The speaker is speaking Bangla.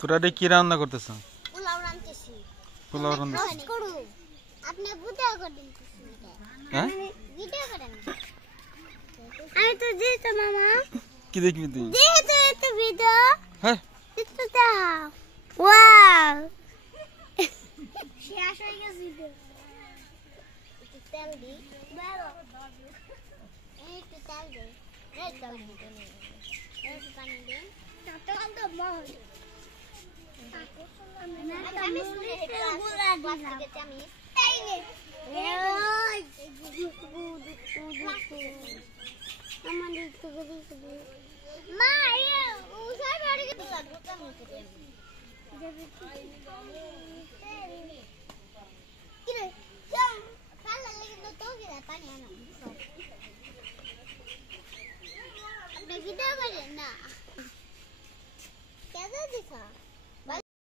তোরা এটা কি রান্না করতেছ? পোলাও রান্তেছি। পোলাও রান্না করু আপনি ভিডিও করেন হ্যাঁ ভিডিও করেন আমি তো দিতে মামা কি দেখবি তুই? দিতে এত ভিডিও হ্যাঁ একটু দাও ওয়াও শেষ হয়ে গেছে একটু তেল দি দাও একটু তেল দে এই তেল দি একটু পানি দে তেল তো মহল আমি শুনে গুলা দিলাম আমি এই নে ওই আমাদের তো গদি মা এই উসাই বাড়ি কে লাগতো মুতে কিরে চল পালা লাগি তো গিরা পানি আনো আপনি ভিডিও করেন না কেন দিছা